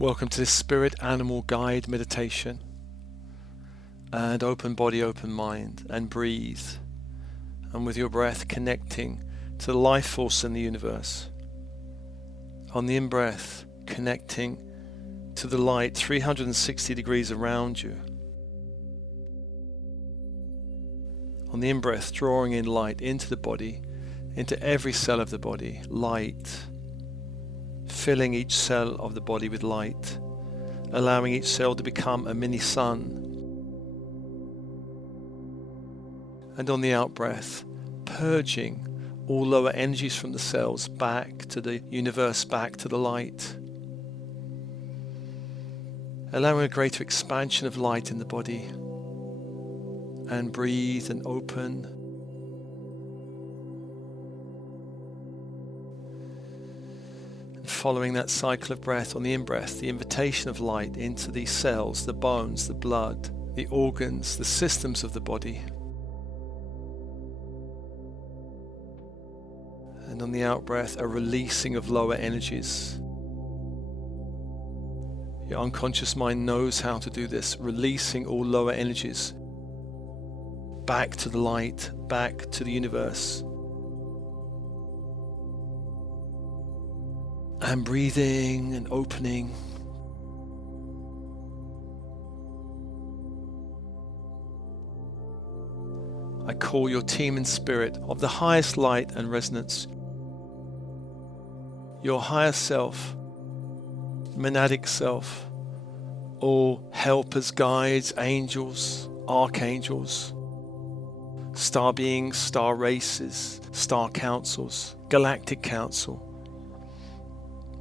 Welcome to this Spirit Animal Guide meditation. And open body, open mind, and breathe. And with your breath connecting to the life force in the universe. On the in-breath, connecting to the light 360 degrees around you. On the in-breath, drawing in light into the body, into every cell of the body, light. Filling each cell of the body with light, allowing each cell to become a mini sun. And on the out-breath, purging all lower energies from the cells back to the universe, back to the light. Allowing a greater expansion of light in the body. And breathe and open. Following that cycle of breath, on the in-breath, the invitation of light into the cells, the bones, the blood, the organs, the systems of the body. And on the out-breath, a releasing of lower energies. Your unconscious mind knows how to do this, releasing all lower energies back to the light, back to the universe. And breathing and opening. I call your team in spirit of the highest light and resonance. Your higher self, monadic self, all helpers, guides, angels, archangels, star beings, star races, star councils, galactic council.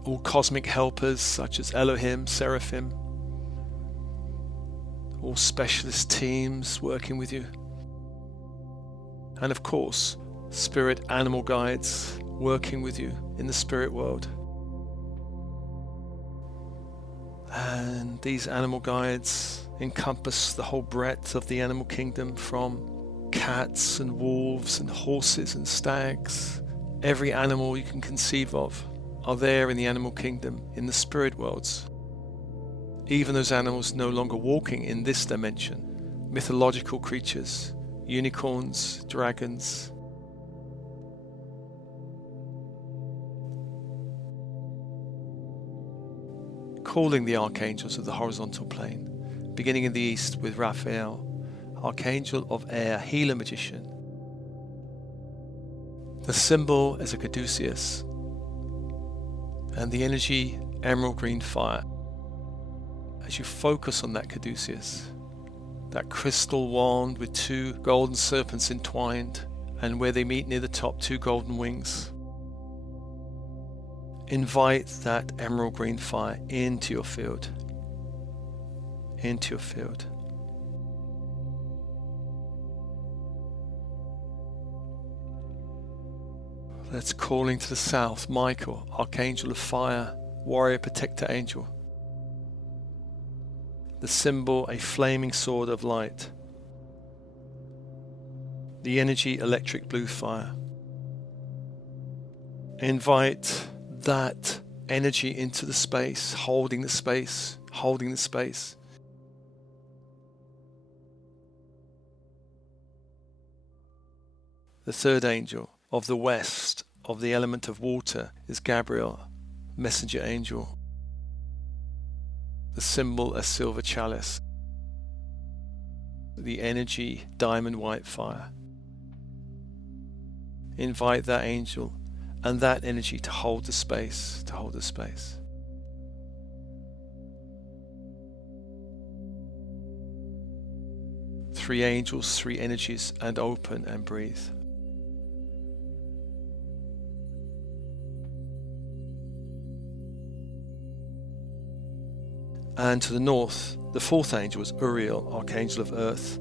All cosmic helpers such as Elohim, Seraphim, all specialist teams working with you. And of course, spirit animal guides working with you in the spirit world. And these animal guides encompass the whole breadth of the animal kingdom, from cats and wolves and horses and stags. Every animal you can conceive of are there in the animal kingdom, in the spirit worlds. Even those animals no longer walking in this dimension, mythological creatures, unicorns, dragons. Calling the archangels of the horizontal plane, beginning in the east with Raphael, archangel of air, healer magician. The symbol is a caduceus, and the energy, emerald green fire. As you focus on that caduceus, that crystal wand with two golden serpents entwined, and where they meet near the top, two golden wings, invite that emerald green fire into your field. Into your field. That's calling to the south, Michael, archangel of fire, warrior protector angel. The symbol, a flaming sword of light. The energy, electric blue fire. Invite that energy into the space, holding the space, holding the space. The third angel of the west, of the element of water, is Gabriel, messenger angel. The symbol, a silver chalice. The energy, diamond white fire. Invite that angel and that energy to hold the space, to hold the space. Three angels, three energies, and open and breathe. And to the north, the fourth angel is Uriel, archangel of earth.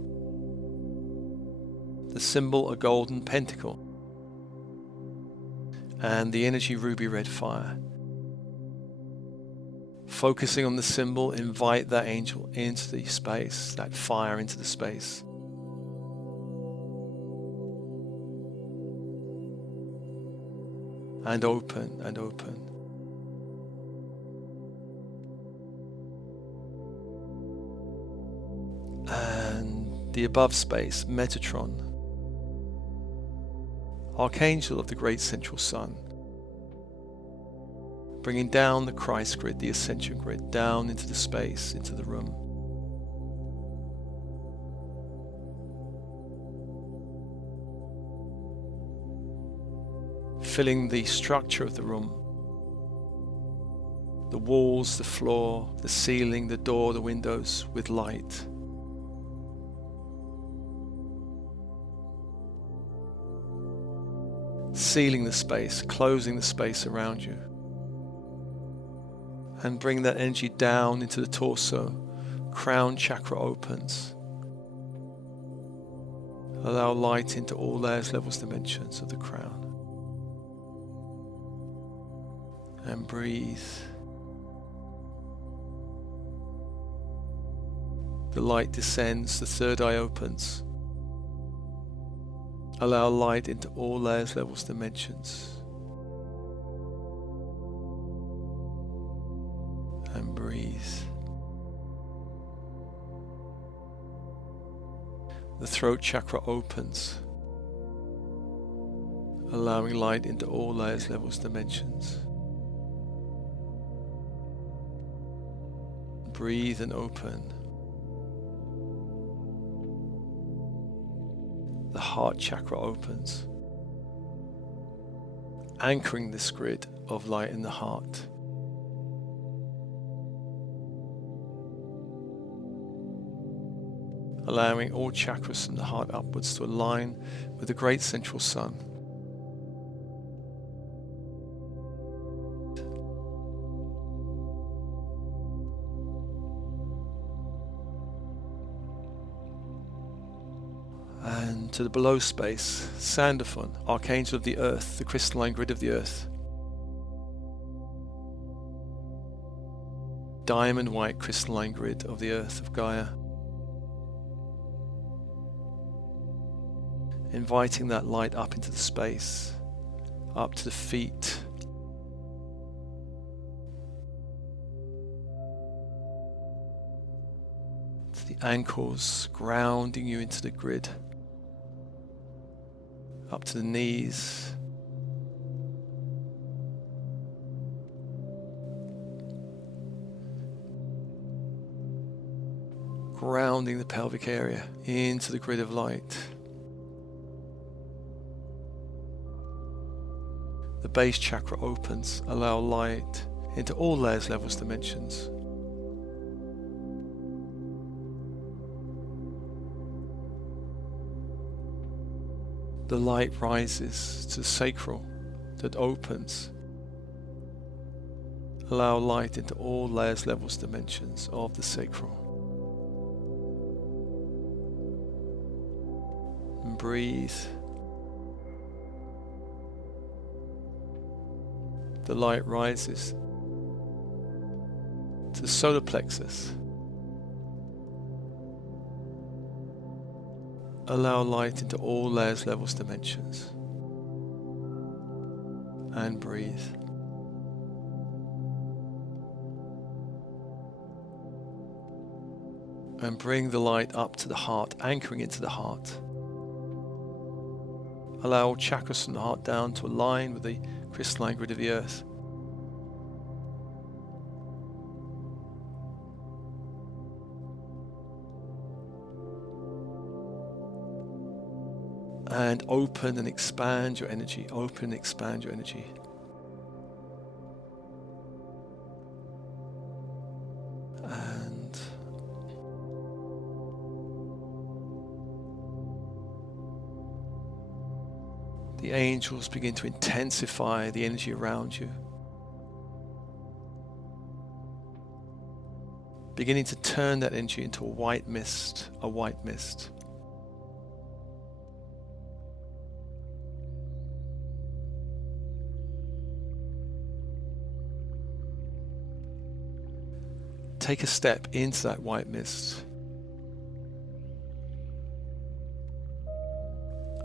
The symbol, a golden pentacle. And the energy, ruby red fire. Focusing on the symbol, invite that angel into the space, that fire into the space. And open and open. the above space, Metatron, Archangel of the great central sun, bringing down the Christ grid, the ascension grid, down into the space, into the room. Filling the structure of the room, the walls, the floor, the ceiling, the door, the windows with light. Sealing the space, closing the space around you. And bring that energy down into the torso. Crown chakra opens. Allow light into all layers, levels, dimensions of the crown. And breathe. The light descends, the third eye opens. Allow light into all layers, levels, dimensions. And breathe. The throat chakra opens, allowing light into all layers, levels, dimensions. Breathe and open. The heart chakra opens, anchoring this grid of light in the heart. Allowing all chakras from the heart upwards to align with the great central sun. And to the below space, Sandalphon, Archangel of the Earth, the crystalline grid of the Earth. Diamond white crystalline grid of the Earth of Gaia. Inviting that light up into the space, up to the feet. To the ankles, grounding you into the grid. Up to the knees. Grounding the pelvic area into the grid of light. The base chakra opens, allow light into all layers, levels, dimensions. The light rises to the sacral that opens. Allow light into all layers, levels, dimensions of the sacral. And breathe. The light rises to the solar plexus. Allow light into all layers, levels, dimensions. And breathe. And bring the light up to the heart, anchoring into the heart. Allow all chakras from the heart down to align with the crystalline grid of the earth. And open and expand your energy. Open and expand your energy. And the angels begin to intensify the energy around you. Beginning to turn that energy into a white mist, a white mist. Take a step into that white mist.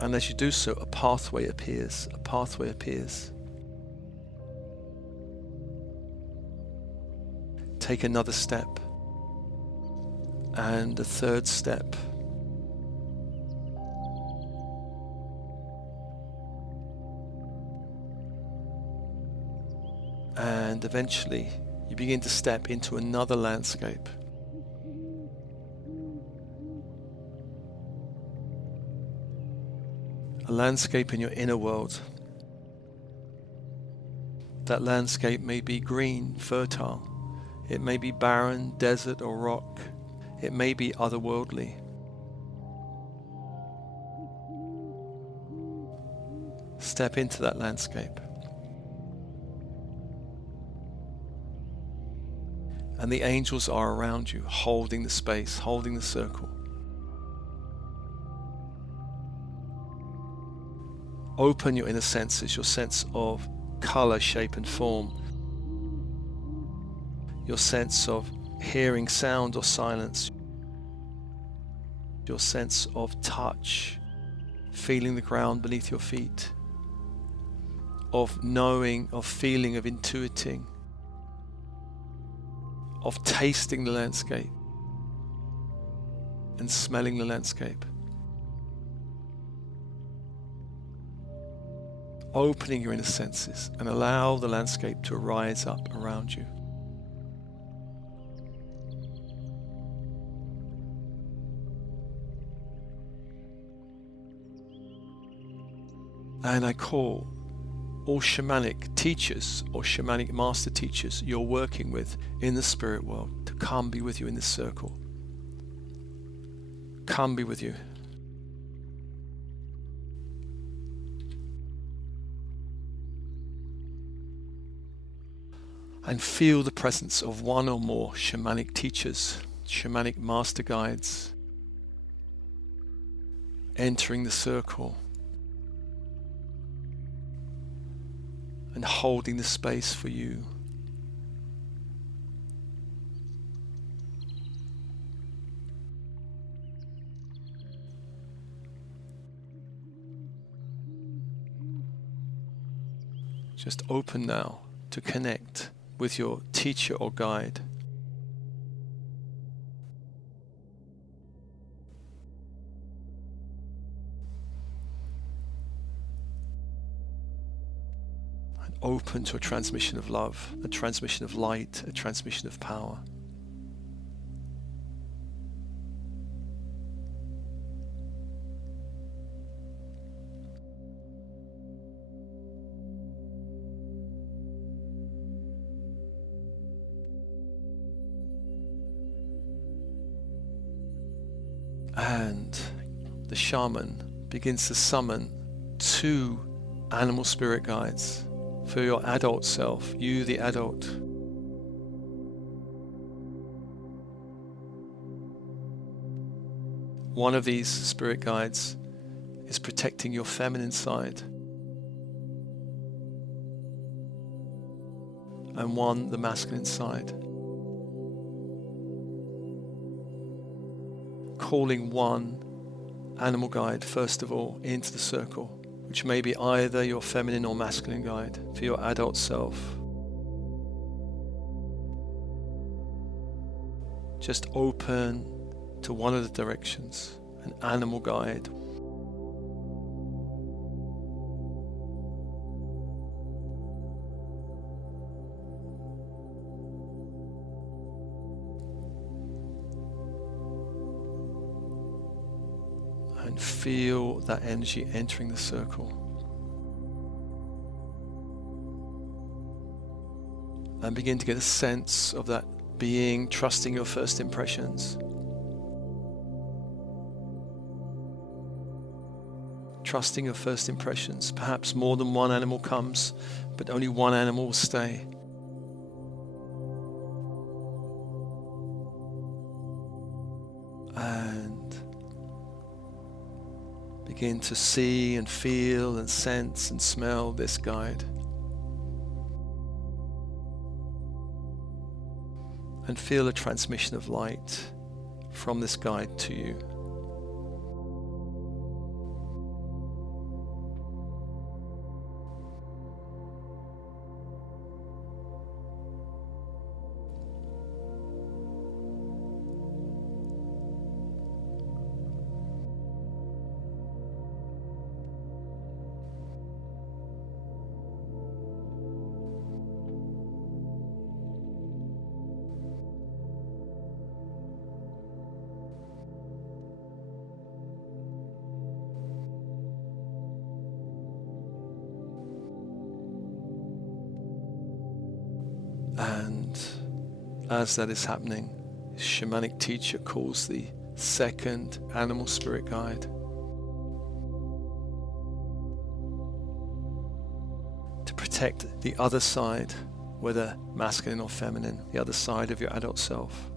And as you do so, a pathway appears. A pathway appears. Take another step. And a third step. And eventually you begin to step into another landscape. A landscape in your inner world. That landscape may be green, fertile. It may be barren, desert or rock. It may be otherworldly. Step into that landscape. And the angels are around you, holding the space, holding the circle. Open your inner senses, your sense of color, shape and form. Your sense of hearing sound or silence. Your sense of touch, feeling the ground beneath your feet. Of knowing, of feeling, of intuiting. Of tasting the landscape and smelling the landscape. Opening your inner senses and allow the landscape to rise up around you. And I call all shamanic teachers or shamanic master teachers you're working with in the spirit world to come be with you in this circle. Come be with you. And feel the presence of one or more shamanic teachers, shamanic master guides entering the circle and holding the space for you. Just open now to connect with your teacher or guide. And open to a transmission of love, a transmission of light, a transmission of power. And the shaman begins to summon 2 animal spirit guides for your adult self, you the adult. One of these spirit guides is protecting your feminine side, and one the masculine side. Calling one animal guide first of all into the circle, which may be either your feminine or masculine guide for your adult self. Just open to one of the directions, an animal guide. And feel that energy entering the circle. And begin to get a sense of that being, trusting your first impressions. Trusting your first impressions. Perhaps more than one animal comes, but only one animal will stay. And begin to see and feel and sense and smell this guide. And feel a transmission of light from this guide to you. And as that is happening, his shamanic teacher calls the second animal spirit guide to protect the other side, whether masculine or feminine, the other side of your adult self.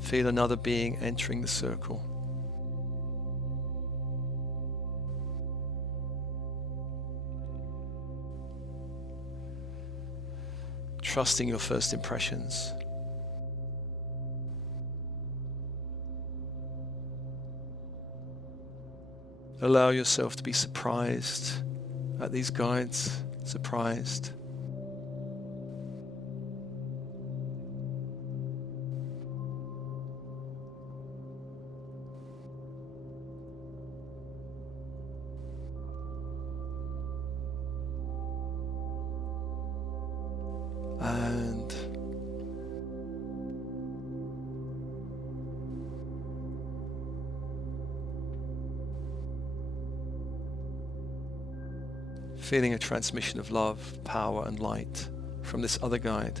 Feel another being entering the circle. Trusting your first impressions. Allow yourself to be surprised at these guides, surprised. And feeling a transmission of love, power, and light from this other guide.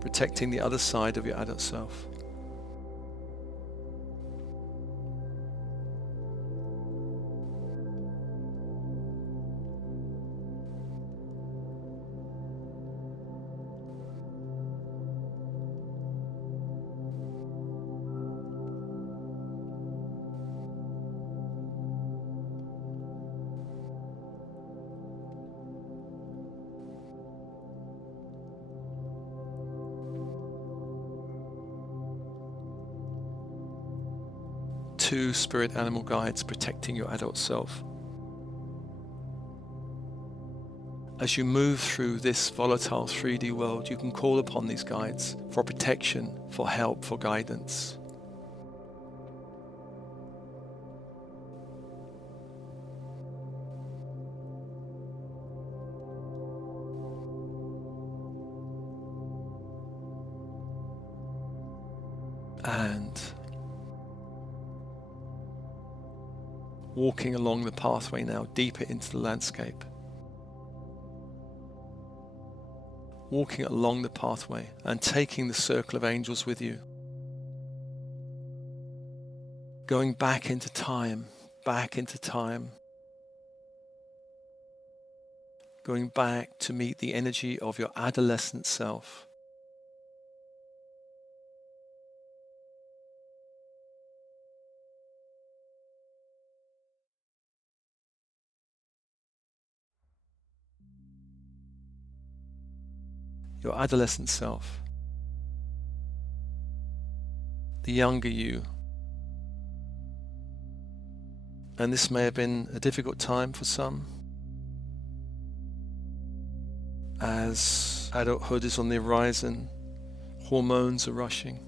Protecting the other side of your adult self. Two spirit animal guides protecting your adult self. As you move through this volatile 3D world, you can call upon these guides for protection, for help, for guidance. And walking along the pathway now, deeper into the landscape. Walking along the pathway and taking the circle of angels with you. Going back into time, Going back to meet the energy of your adolescent self. Your adolescent self, the younger you. And this may have been a difficult time for some, as adulthood is on the horizon, hormones are rushing,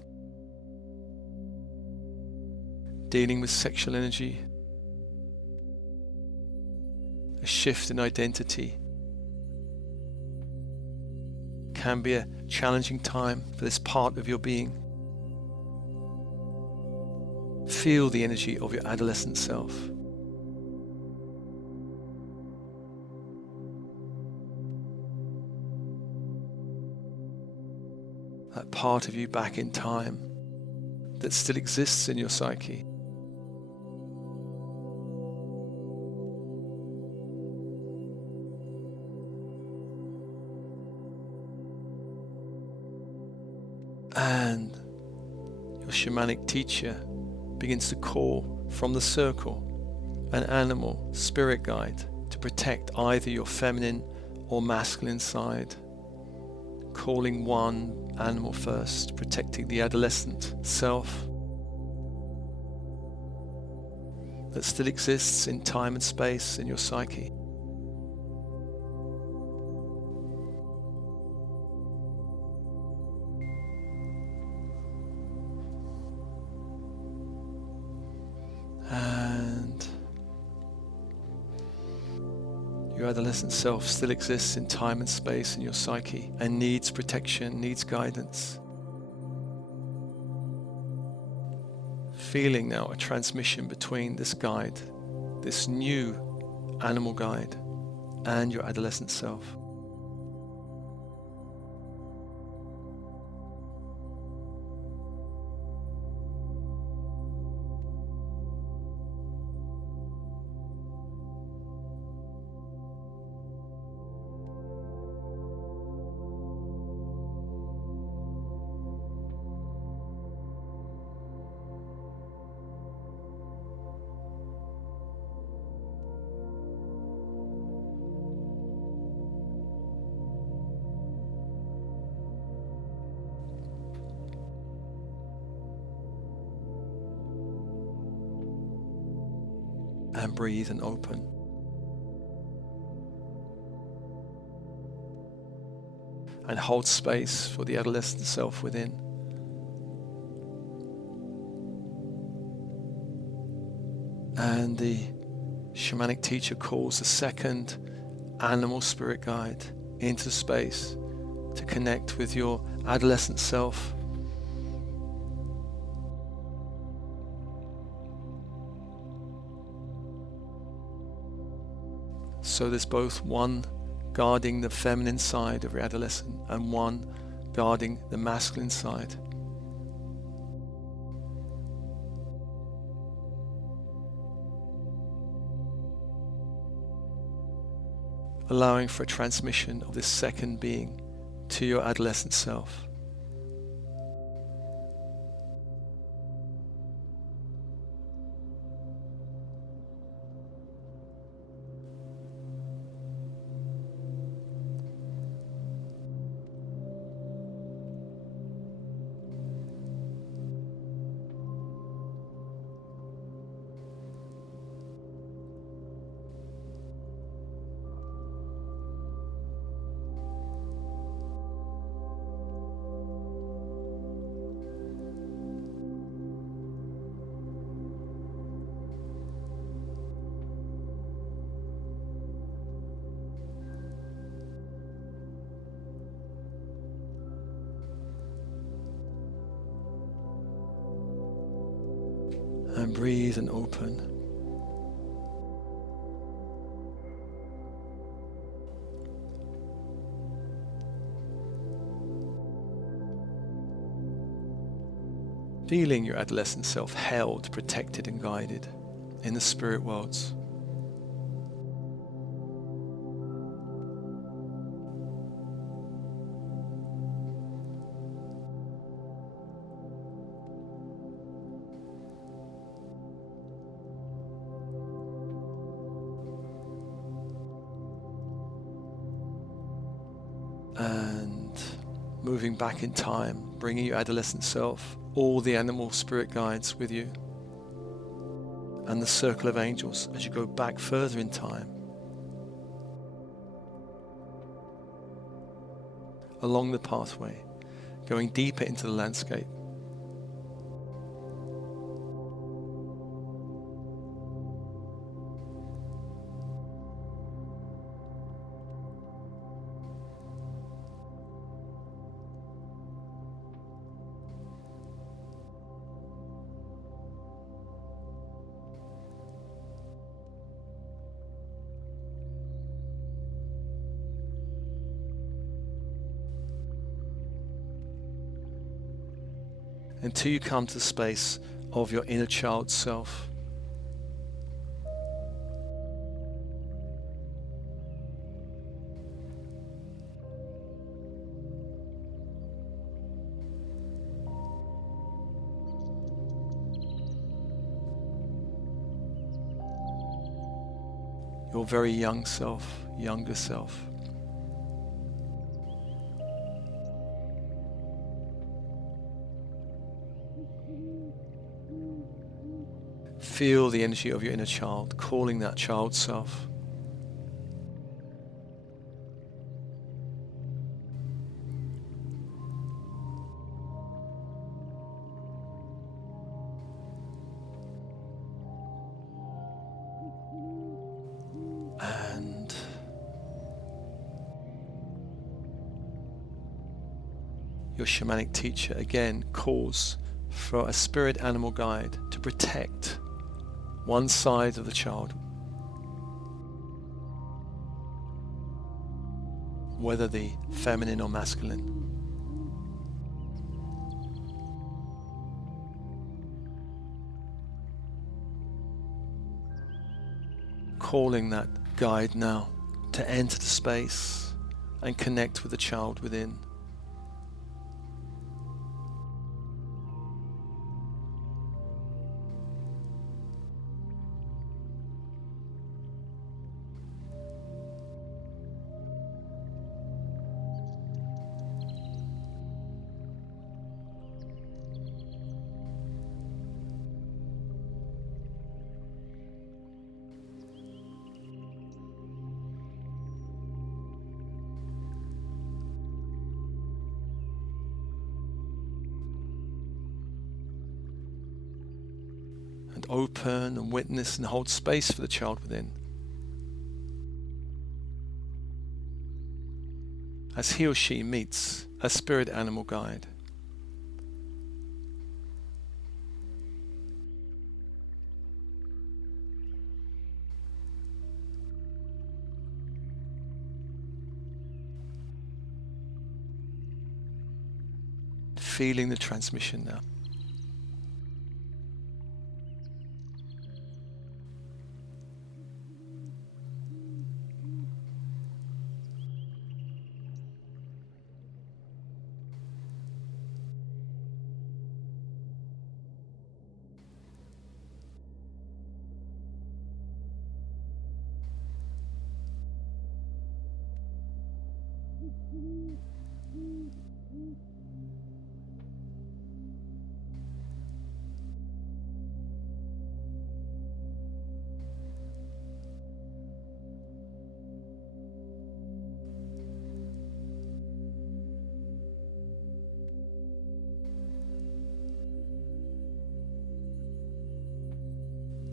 dealing with sexual energy, a shift in identity. Can be a challenging time for this part of your being. Feel the energy of your adolescent self. That part of you back in time that still exists in your psyche. And your shamanic teacher begins to call from the circle an animal spirit guide to protect either your feminine or masculine side. Calling one animal first, protecting the adolescent self that still exists in time and space in your psyche. Your adolescent self still exists in time and space in your psyche and needs protection, needs guidance. Feeling now a transmission between this guide, this new animal guide, and your adolescent self. And breathe and open. And hold space for the adolescent self within. And the shamanic teacher calls the second animal spirit guide into space to connect with your adolescent self. So there's both one guarding the feminine side of your adolescent and one guarding the masculine side. Allowing for a transmission of this second being to your adolescent self. And breathe and open. Feeling your adolescent self held, protected and guided in the spirit worlds. And moving back in time, bringing your adolescent self, all the animal spirit guides with you, and the circle of angels as you go back further in time, along the pathway, going deeper into the landscape. Until you come to the space of your inner child self. Your very young self, younger self. Feel the energy of your inner child, calling that child self. And your shamanic teacher again calls for a spirit animal guide to protect one side of the child, whether the feminine or masculine. Calling that guide now to enter the space and connect with the child within. And open and witness and hold space for the child within, as he or she meets a spirit animal guide. Feeling the transmission now.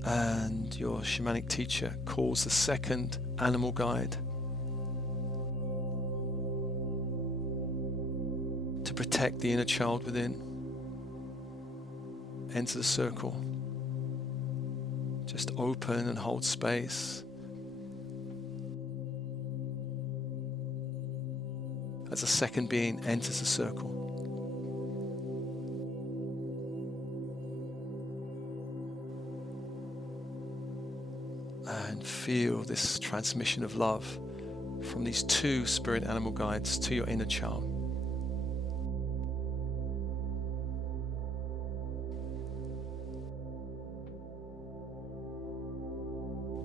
And your shamanic teacher calls the second animal guide to protect the inner child within. Enter the circle. Just open and hold space as a second being enters the circle. And feel this transmission of love from these two spirit animal guides to your inner child.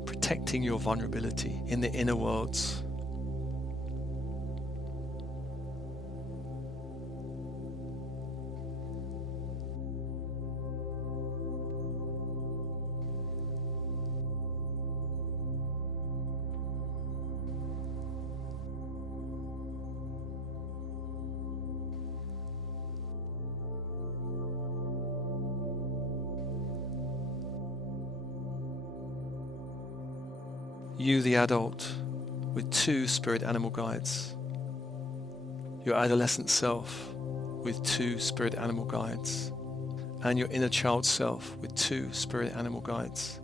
Protecting your vulnerability in the inner worlds. You, the adult, with two spirit animal guides. Your adolescent self with two spirit animal guides. And your inner child self with two spirit animal guides.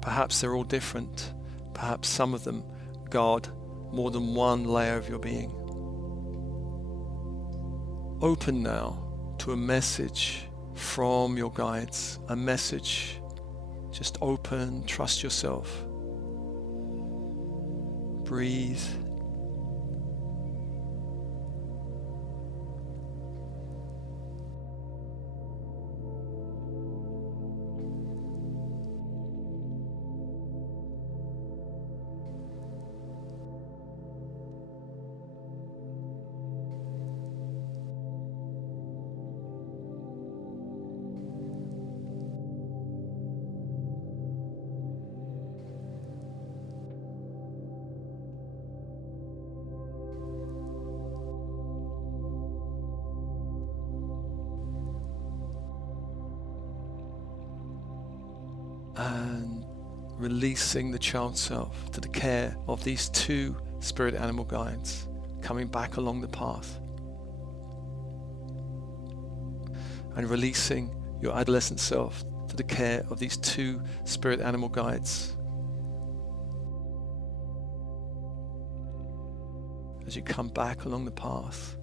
Perhaps they're all different. Perhaps some of them guard more than one layer of your being. Open now to a message from your guides, a message. Just open, trust yourself. Breathe. And releasing the child self to the care of these two spirit animal guides, coming back along the path. And releasing your adolescent self to the care of these two spirit animal guides. As you come back along the path.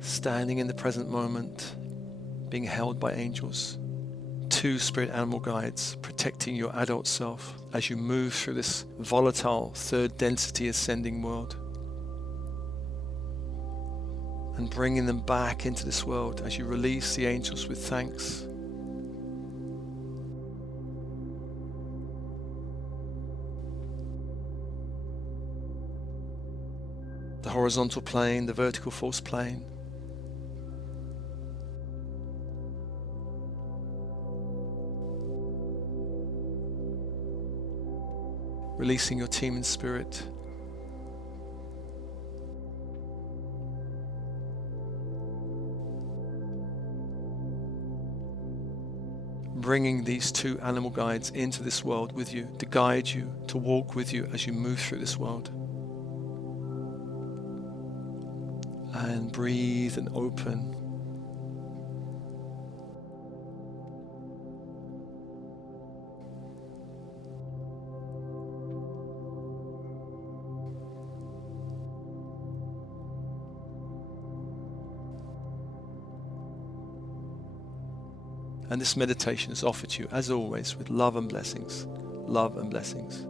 Standing in the present moment, being held by angels. Two spirit animal guides protecting your adult self as you move through this volatile third density ascending world, and bringing them back into this world as you release the angels with thanks. The horizontal plane, the vertical force plane. Releasing your team in spirit. Bringing these two animal guides into this world with you, to guide you, to walk with you as you move through this world. And breathe and open. And this meditation is offered to you, as always, with love and blessings. Love and blessings.